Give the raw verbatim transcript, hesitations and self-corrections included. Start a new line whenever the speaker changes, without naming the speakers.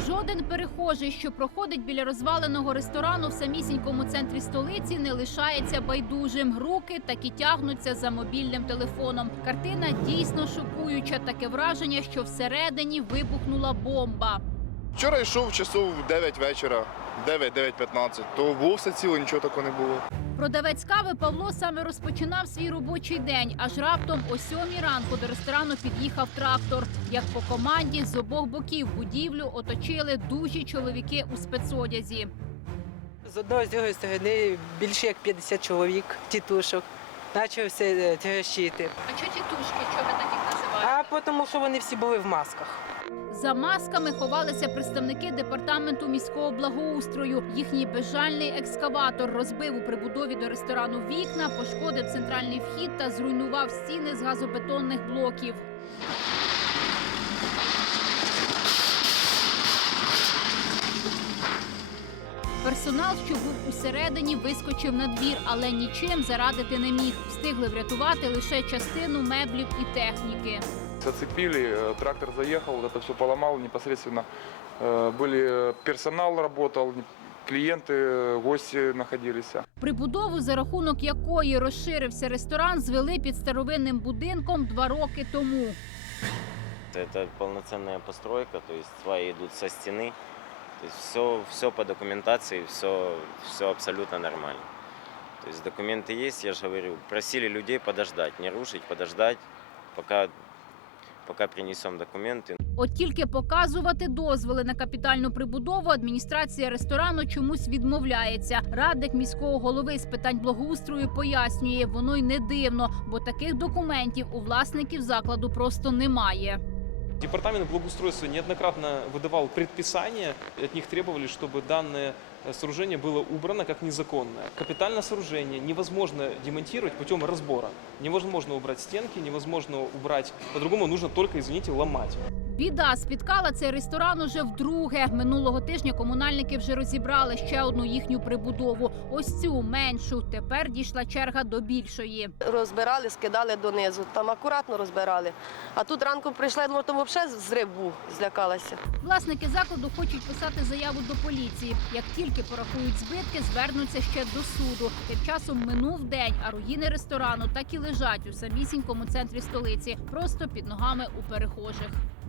Жоден перехожий, що проходить біля розваленого ресторану в самісінькому центрі столиці, не лишається байдужим. Руки таки тягнуться за мобільним телефоном. Картина дійсно шокуюча. Таке враження, що всередині вибухнула бомба.
Вчора йшов часов в дев'ять вечора, дев'ять п'ятнадцять, то було все ціло, нічого такого не було.
Продавець кави Павло саме розпочинав свій робочий день. Аж раптом о сьомій ранку до ресторану під'їхав трактор. Як по команді, з обох боків будівлю оточили дужі чоловіки у спецодязі.
З одної з другої сторони більше як п'ятдесят чоловік, тітушок, почав все трощити.
А чого тітушки? Чого ви таких називаєте?
А тому, що вони всі були в масках.
За масками ховалися представники департаменту міського благоустрою. Їхній безжальний екскаватор розбив у прибудові до ресторану вікна, пошкодив центральний вхід та зруйнував стіни з газобетонних блоків. Персонал, що був усередині, вискочив на двір, але нічим зарадити не міг. Встигли врятувати лише частину меблів і техніки.
Зацепили, трактор заехал, вот это все поломал непосредственно. Были, персонал работал, клиенты, гости находились.
Прибудову, за рахунок якої розширився ресторан, звели під старовинним будинком два роки тому.
Это полноценная постройка, то есть сваи идут со стены. То есть все, все по документации, все, все абсолютно нормально. То есть документы есть, я же говорю, просили людей подождать, не рушить, подождать, пока, пока принесем документы.
От тільки показувати дозволи на капітальну прибудову адміністрація ресторану чомусь відмовляється. Радник міського голови з питань благоустрою пояснює, воно й не дивно, бо таких документів у власників закладу просто немає.
Департамент благоустройства неоднократно выдавал предписания, от них требовали, чтобы данное сооружение было убрано как незаконное. Капитальное сооружение невозможно демонтировать путем разбора. Невозможно убрать стенки, невозможно убрать, по-другому нужно только, извините, ломать.
Біда спіткала цей ресторан уже вдруге. Минулого тижня комунальники вже розібрали ще одну їхню прибудову. Ось цю меншу. Тепер дійшла черга до більшої.
Розбирали, скидали донизу, там акуратно розбирали. А тут ранком прийшла, я думала, там взагалі зрив був, злякалася.
Власники закладу хочуть писати заяву до поліції. Як тільки порахують збитки, звернуться ще до суду. Тим часом минув день, а руїни ресторану так і лежать у самісінькому центрі столиці, просто під ногами у перехожих.